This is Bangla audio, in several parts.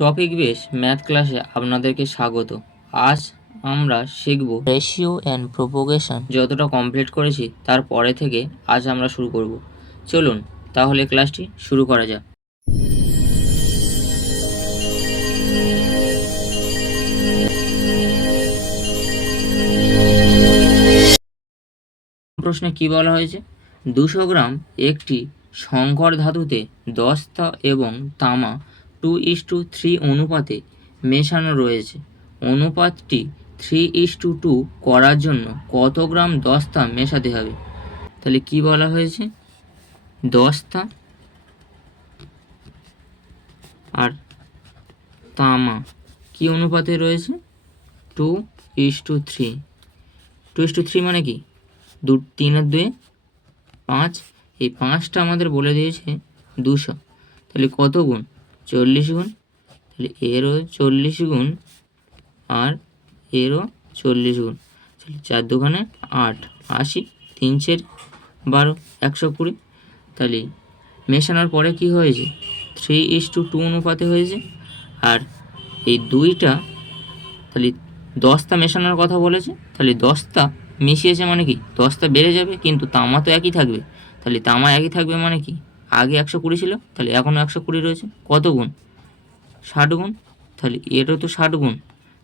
টপিক বেস ম্যাথ ক্লাসে আপনাদেরকে স্বাগত। আজ আমরা শিখব রেশিও অ্যান্ড প্রোপোগেশন। যতটা কমপ্লিট করেছি তার পরে থেকে আজ আমরা শুরু করব। চলুন তাহলে ক্লাসটি শুরু করা যাক। প্রশ্নে কি বলা হয়েছে? 200 গ্রাম একটি সংকর ধাতুতে দস্তা এবং তামা 2:3 অনুপাতে মেশানো রয়েছে। অনুপাতটি 3:2 করার জন্য কত গ্রাম দস্তা মেশাতে হবে? তাহলে কি বলা হয়েছে? দস্তা আর তামা কি অনুপাতে রয়েছে? 2:3। 2:3 মানে কি? 3 আর 2 5। এই 5টা আমাদের বলে দিয়েছে 200। তাহলে কত গুণ? 40 গুণ। তাহলে এরও 40 গুণ আর এরও 40 গুণ। তাহলে 4 দুগুণে 8, 80, 3 4 12, 120। তাহলে মেশানোর পরে কি হয়েছে? 3:2 অনুপাতে হয়েছে। আর এই দুইটা তাহলে দস্তা মেশানোর কথা বলেছে। তাহলে দস্তা মিশিয়েছে মানে কি? দস্তা বেড়ে যাবে, কিন্তু তামা তো একই থাকবে। তাহলে তামা একই থাকবে মানে কি? আগে 120 ছিল, তাহলে এখনও 120 রয়েছে। কত গুণ? 60 গুণ। তাহলে এরও তো 60 গুণ।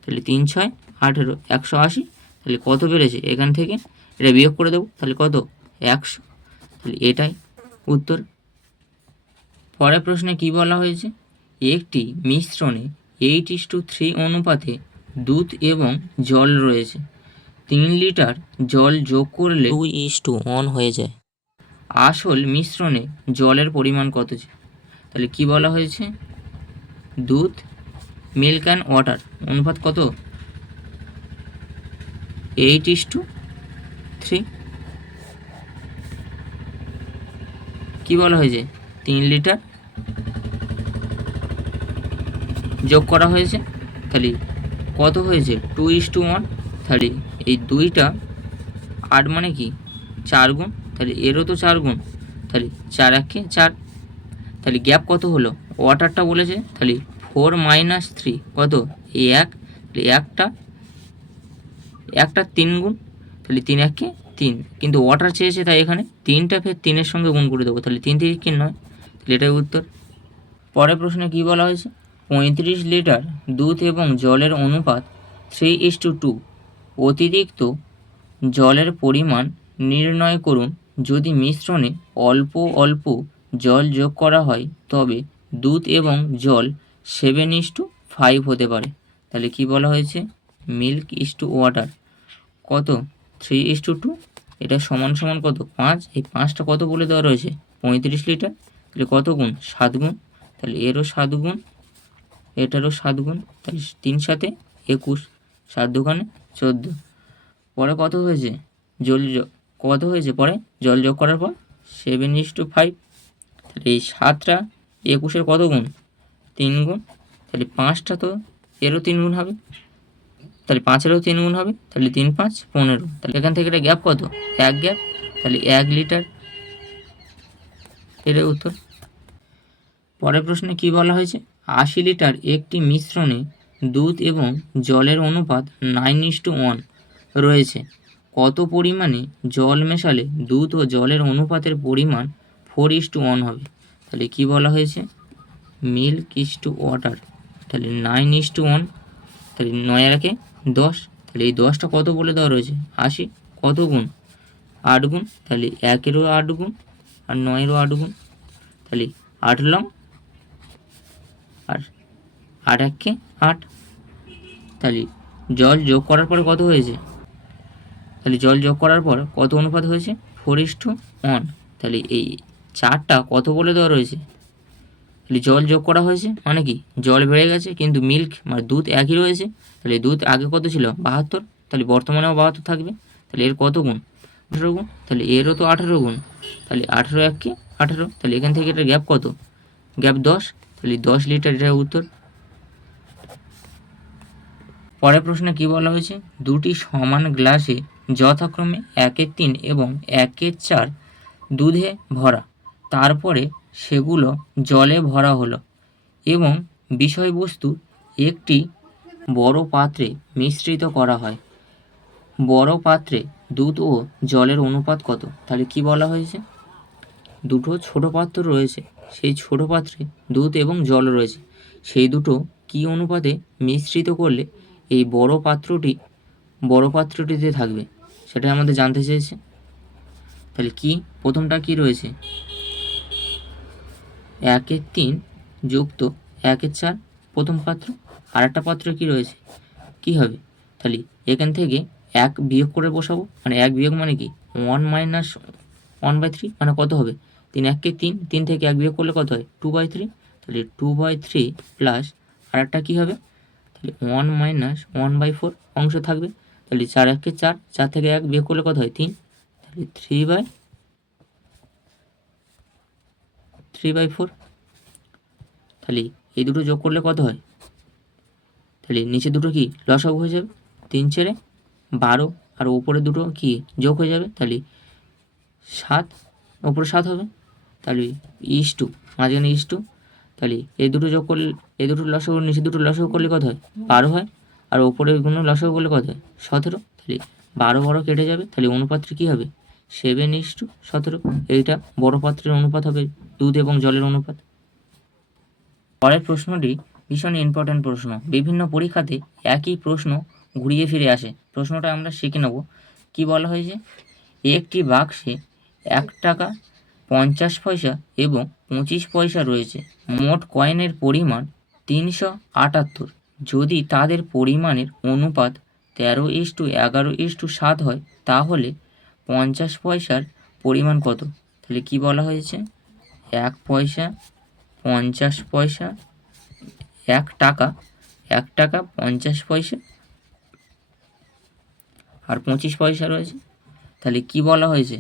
তাহলে 3 6 18, 180। তাহলে কত বেড়েছে? এখান থেকে এটা বিয়োগ করে দেবো। তাহলে কত? 100। তাহলে এটাই উত্তর। পরের প্রশ্নে কি বলা হয়েছে? একটি মিশ্রণে 8:3 অনুপাতে দুধ এবং জল রয়েছে। 3 লিটার জল যোগ করলে 2:1 হয়ে যায়। আসল মিশ্রণে জলের পরিমাণ কত? তাহলে কি বলা হয়েছে? দুধ, মিল্ক অ্যান্ড ওয়াটার অনুপাত কত? 8:3। কি বলা হয়েছে? 3 লিটার যোগ করা হয়েছে। তাহলে কত হয়েছে? 2:1। তাহলে এই দুইটা 8 মানে কি? 4 গুণ। তাহলে এরও তো 4 গুণ। তাহলে 4 1 4। তাহলে গ্যাপ কত হলো? ওয়াটারটা বলেছে। তাহলে 4 - 3 কত? এই 1। তাহলে একটা 3 গুণ। তাহলে 3 1 3। কিন্তু ওয়াটার চেয়েছে, তাই এখানে 3টা ফের 3-এর সঙ্গে গুণ করে দেবো। তাহলে 3 থেকে কি 9। তাহলে এটাই উত্তর। পরের প্রশ্নে কি বলা হয়েছে? 35 লিটার দুধ এবং জলের অনুপাত 3:2। অতিরিক্ত জলের পরিমাণ নির্ণয় করুন। যদি মিশ্রণে অল্প অল্প জল যোগ করা হয় তবে দুধ এবং জল 7:5 হতে পারে। তাহলে কি বলা হয়েছে? মিল্ক ইস টু ওয়াটার কত? 3:2। এটা সমান সমান কত? 5। এই 5টা কত বলে দেওয়া রয়েছে? 35 লিটার। তাহলে কত গুণ? 7 গুণ। তাহলে এরও 7 গুণ, এটারও 7 গুণ। তাহলে 3 7 21, 7 দুগুণে 14। পরে কত হয়েছে? কত হয়েছে পরে? জল যোগ করার পর 7:5। তাহলে এই 7টা 21-এর কত গুণ? 3 গুণ। তাহলে 5টা তো এরও 3 গুণ হবে। তাহলে 5-এরও 3 গুণ হবে। তাহলে 3 5 15। তাহলে এখান থেকে এটা গ্যাপ কত? 1 গ্যাপ। তাহলে 1 লিটার। এটাই উত্তর। পরের প্রশ্নে কি বলা হয়েছে? 80 লিটার একটি মিশ্রণে দুধ এবং জলের অনুপাত 9:1 রয়েছে। কত পরিমাণে জল মেশালে দুধ ও জলের অনুপাতের পরিমাণ 4:1 হবে? তাহলে কি বলা হয়েছে? Milk is to water. তাহলে 9:1। তাহলে 9 আর 1 10। তাহলে এই 10টা কত বলে দেওয়া রয়েছে? 80। কত গুণ? 8 গুণ। তাহলে 1-এরও 8 গুণ আর 9-এরও 8 গুণ। তাহলে 8 লং আর 8 1 8। তাহলে জল যোগ করার পরে কত হয়েছে? তাহলে জল যোগ করার পর কত অনুপাত হয়েছে? 4:1। তাহলে এই 4টা কত বলে দেওয়া রয়েছে? তাহলে জল যোগ করা হয়েছে মানে কি? জল বেড়ে গেছে, কিন্তু মিল্ক মানে দুধ একই রয়েছে। তাহলে দুধ আগে কত ছিল? 72। তাহলে বর্তমানেও 72 থাকবে। তাহলে এর কত গুণ? 18 গুণ। তাহলে এরও তো 18 গুণ। তাহলে 18 1 18। তাহলে এখান থেকে এটার গ্যাপ কত? গ্যাপ 10। তাহলে 10 লিটার। এটা উত্তর। পরের প্রশ্নে কি বলা হয়েছে? দুটি সমান গ্লাসে যথাক্রমে 1/3 এবং 1/4 দুধে ভরা, তারপরে সেগুলো জলে ভরা হলো এবং বিষয়বস্তু একটি বড় পাত্রে মিশ্রিত করা হয়। বড় পাত্রে দুধ ও জলের অনুপাত কত? তাহলে কি বলা হয়েছে? দুটো ছোট পাত্র রয়েছে, সেই ছোট পাত্রে দুধ এবং জল রয়েছে, সেই দুটো কি অনুপাতে মিশ্রিত করলে এই বড় পাত্রটিতে থাকবে, সেটা আমাদের জানতে চেয়েছে। তাহলে কি প্রথমটা কি রয়েছে? 1/3 যুক্ত 1/4 প্রথম পাত্র। আর একটা পাত্রে কি রয়েছে, কি হবে? তাহলে এখান থেকে 1 বিয়োগ করে বসাবো, মানে 1 বিয়োগ মানে কি 1 মাইনাস 1/3, মানে কত হবে? 3 1 3, 3 থেকে 1 বিয়োগ করলে কত হয়? 2/3। তাহলে 2/3 প্লাস আর একটা কী হবে? তাহলে 1 মাইনাস 1/4 অংশ থাকবে। তাহলে 4 1 4, 4 থেকে 1 বিয়োগ করলে কত হয়? 3। তাহলে 3/4। তাহলে এই দুটো যোগ করলে কত হয়? তাহলে নিচে দুটো কি লসাগু হয়ে যাবে, 3 4 12, আর ওপরে দুটো কি যোগ হয়ে যাবে, তাহলে 7, ওপরে 7 হবে। তাহলে ইস টু, মাঝখানে ইস টু, তাহলে এই দুটো যোগ করলে, এই দুটো লসাগু নিচে দুটো লসাগু করলে কত হয়? 12 হয়, আর ওপরে গুলো লসাগু করলে কত হয়? 17। তাহলে 12 কেটে যাবে, তাহলে অনুপাতটি কী হবে? 7:17। এইটা বড় পাত্রের অনুপাত হবে, দুধ এবং জলের অনুপাত। পরের প্রশ্নটি ভীষণ ইম্পর্ট্যান্ট প্রশ্ন, বিভিন্ন পরীক্ষাতে একই প্রশ্ন ঘুরিয়ে ফিরে আসে। প্রশ্নটা আমরা শিখে নেব। কি বলা হয়েছে? একটি বাক্সে 1 টাকা 50 পয়সা এবং 25 পয়সা রয়েছে। মোট কয়েনের পরিমাণ 378। যদি তাদের পরিমাণের অনুপাত 13:11:7 হয়, তাহলে 50 পয়সার পরিমাণ কত? তাহলে কি বলা হয়েছে? 1 পয়সা, 50 পয়সা, 1 টাকা, 1 টাকা 50 পয়সা আর 25 পয়সা রয়েছে। তাহলে কি বলা হয়েছে?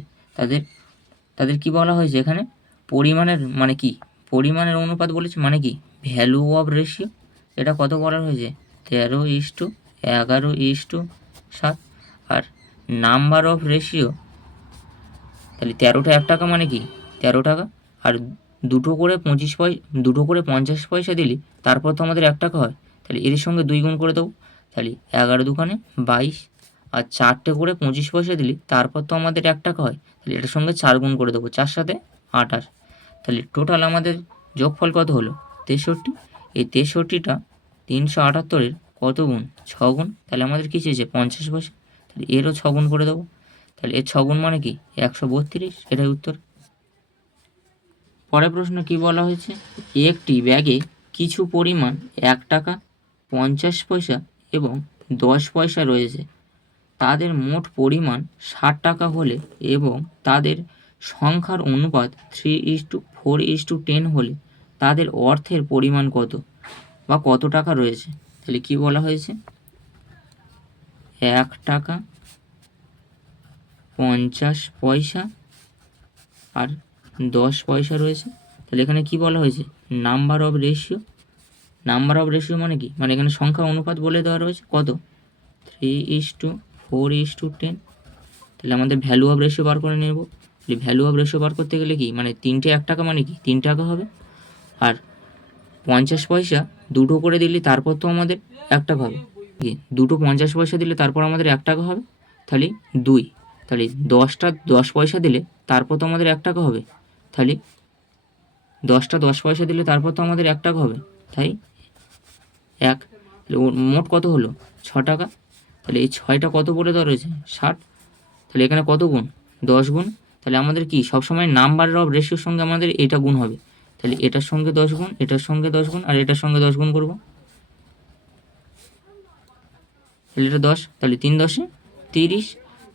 তাদের কি বলা হয়েছে এখানে? পরিমাণের মানে কি? পরিমাণের অনুপাত বলেছে, মানে কি ভ্যালু অফ রেশিও। এটা কত বলা হয়েছে? 13:11:7। আর নাম্বার অফ রেশিও, তাহলে 13টা 1 টাকা মানে কি 13 টাকা, আর দুটো করে 50 পয়সা দিলে তারপর তো আমাদের 1 টাকা হয়। তাহলে এর সঙ্গে 2 গুণ করে দেবো, তাহলে 11 দুগুণে 22, আর 4টে করে 25 পয়সা দিলে তারপর তো আমাদের 1 টাকা হয়। তাহলে এটার সঙ্গে 4 গুণ করে দেবো, 4 7 28। তাহলে টোটাল আমাদের যোগফল কত হলো? 63। এই 63টা 378-এর কত গুণ? 6 গুণ। তাহলে আমাদের কী চেয়েছে? 50 পয়সা। তাহলে এরও 6 গুণ করে দেবো, তাহলে এর 6 গুণ মানে কি 132। এটাই উত্তর। পরের প্রশ্ন কি বলা হয়েছে? একটি ব্যাগে কিছু পরিমাণ 1 টাকা 50 পয়সা এবং 10 পয়সা রয়েছে। তাদের মোট পরিমাণ 60 টাকা হলে এবং তাদের সংখ্যার অনুপাত 3:4:10 হলে তাদের অর্থের পরিমাণ কত বা কত টাকা রয়েছে? তাহলে কি বলা হয়েছে? 1 টাকা 50 পয়সা আর 10 পয়সা রয়েছে। তাহলে এখানে কি বলা হয়েছে? Number of ratio. Number of ratio মানে কি? মানে এখানে সংখ্যা অনুপাত বলে দেওয়া রয়েছে কত? 3:4:10। তাহলে আমাদের ভ্যালু অফ রেশিও বার করে নেব। তাহলে ভ্যালু অফ রেশিও বার করতে গেলে কি, মানে 3টে 1 টাকা মানে কি 3 টাকা হবে, আর 50 পয়সা দুটো করে দিলে তারপর তো আমাদের 1 টাকা হবে। কি দুটো 50 পয়সা দিলে তারপর আমাদের 1 টাকা হবে, তাহলে 2। তাহলে 10টা 10 পয়সা দিলে তারপর তো আমাদের 1 টাকা হবে, তাহলে 10টা 10 পয়সা দিলে তারপর তো আমাদের 1 টাকা হবে, তাই 1। তাহলে মোট কত হলো? 6 টাকা। তাহলে এই 6টা কত বলে দেওয়া রয়েছে? 60। তাহলে এখানে কত গুণ? 10 গুণ। তাহলে আমাদের কি সবসময় নাম্বার অফ রেশিওর সঙ্গে আমাদের এটা গুণ হবে। তাহলে এটার সঙ্গে 10 গুণ, এটার সঙ্গে 10 গুণ, আর এটার সঙ্গে 10 গুণ করব। তাহলে এটা 10, তাহলে 3 10 30,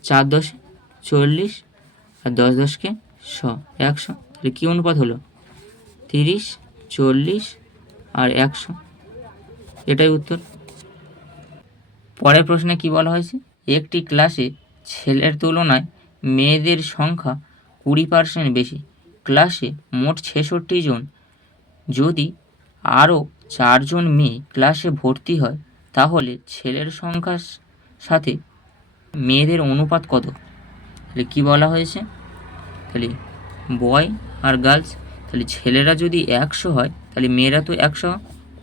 4 10 40, আর 10 10 100। তাহলে কী অনুপাত হলো? 30, 40 আর 100। এটাই উত্তর। পরের প্রশ্নে কি বলা হয়েছে? একটি ক্লাসে ছেলের তুলনায় মেয়েদের সংখ্যা 20% বেশি। ক্লাসে মোট 66 জন। যদি আরও 4 জন মেয়ে ক্লাসে ভর্তি হয়, তাহলে ছেলের সংখ্যার সাথে মেয়েদের অনুপাত কত? তাহলে কী বলা হয়েছে? তাহলে বয় আর গার্লস, তাহলে ছেলেরা যদি 100 হয় তাহলে মেয়েরা তো 100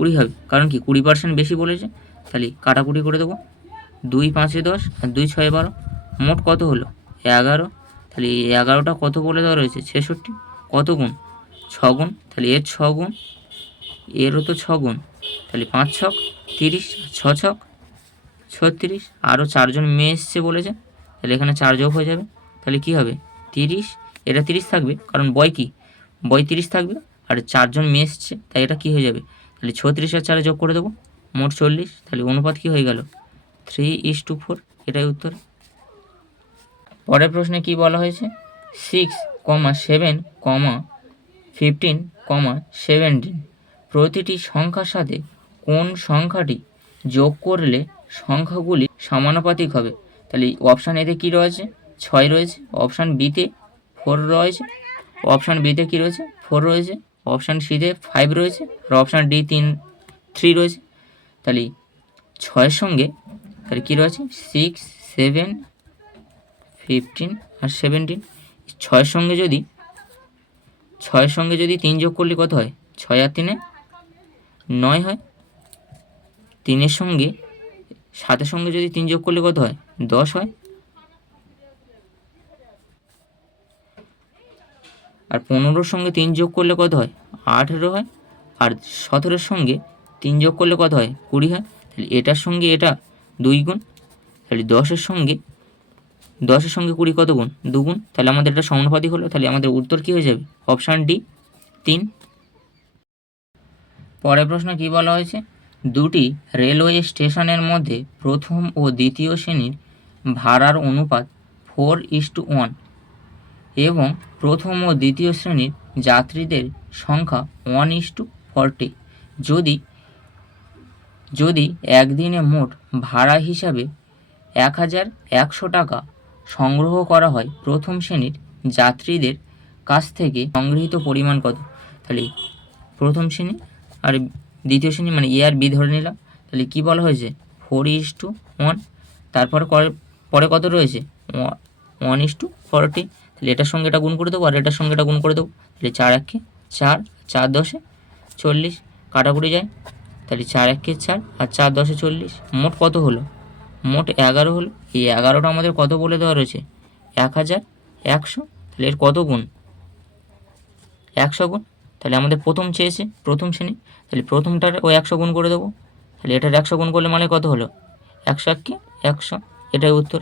20 হবে, কারণ কি 20% বেশি বলেছে। তাহলে কাটাকুটি করে দেবো, 2 5 10 আর 2 6 12, মোট কত হলো 11। তাহলে এই 11টা কত বলে দেওয়া রয়েছে 66, কত গুণ 6 গুণ, তাহলে এর 6 গুণ, এরও তো 6 গুণ, তাহলে 5 ছক 30, 6 ছক 36, আরও 4 জন মেয়ে এসছে বলেছে, তাহলে এখানে 4 যোগ হয়ে যাবে। তাহলে কি হবে 30, এটা 30 থাকবে কারণ বয় 30 থাকবে, আর 4 জন মেয়ে এসছে তাই এটা কি হয়ে যাবে, তাহলে 36 আর 4 যোগ করে দেবো, মোট 40। তাহলে অনুপাত কি হয়ে গেল 3:4, এটাই উত্তর। পরের প্রশ্নে কি বলা হয়েছে, 6, 7, 15, 17 প্রতিটি সংখ্যার সাথে কোন সংখ্যাটি যোগ করলে সংখ্যাগুলি সমানুপাতিক হবে। তাহলে অপশান এতে কী রয়েছে 6 রয়েছে, অপশান বিতে 4 রয়েছে, অপশান বিতে কী রয়েছে 4 রয়েছে, অপশান সিতে 5 রয়েছে, আর অপশান ডি 3 রয়েছে। তাহলে 6-এর সঙ্গে তাহলে কী রয়েছে 6, 7, 15 আর 17, 6-এর সঙ্গে যদি 3 যোগ করলে কত হয়, 6 আর 3 9 হয়। 3-এর সঙ্গে 7-এর সঙ্গে যদি 3 যোগ করলে কত হয় 10 হয়। আর 15-র সঙ্গে 3 যোগ করলে কত হয় 18 হয়। আর 17-এর সঙ্গে 3 যোগ করলে কত হয় 20 হয়। তাহলে এটার সঙ্গে এটা 2 গুণ, তাহলে 10-এর সঙ্গে 20 কত গুণ 2 গুণ, তাহলে আমাদের এটা সমানুপাতিক হলো। তাহলে আমাদের উত্তর কী হয়ে যাবে, অপশান ডি 3। পরের প্রশ্ন কি বলা হয়েছে, দুটি রেলওয়ে স্টেশনের মধ্যে প্রথম ও দ্বিতীয় শ্রেণীর ভাড়ার অনুপাত 4:1 এবং প্রথম ও দ্বিতীয় শ্রেণীর যাত্রীদের সংখ্যা 1:40। যদি একদিনে মোট ভাড়া হিসাবে 1100 টাকা সংগ্রহ করা হয়, প্রথম শ্রেণীর যাত্রীদের কাছ থেকে সংগৃহীত পরিমাণ কত। তাহলে প্রথম শ্রেণী আর দ্বিতীয় শ্রেণী মানে এ আর বি ধরে নিলাম। তাহলে কী বলা হয়েছে 4:1, তারপর পরে কত রয়েছে 1:40। তাহলে এটার সঙ্গে এটা গুণ করে দেবো আর এটার সঙ্গে এটা গুণ করে দেবো। তাহলে 4 1 4, 4 10 40, কাটাকুটি যায়। তাহলে 4 1 4 আর 4 10 40, মোট কত হলো, মোট 11 হলো। এই 11টা আমাদের কত বলে দেওয়া রয়েছে 1100। তাহলে এর কত গুণ 100 গুণ। তাহলে আমাদের প্রথম চেয়েছে প্রথম শ্রেণী, তাহলে প্রথমটার ও 100 গুণ করে দেবো। তাহলে এটার 100 গুণ করলে মানে কত হলো 100 1 100, এটাই উত্তর।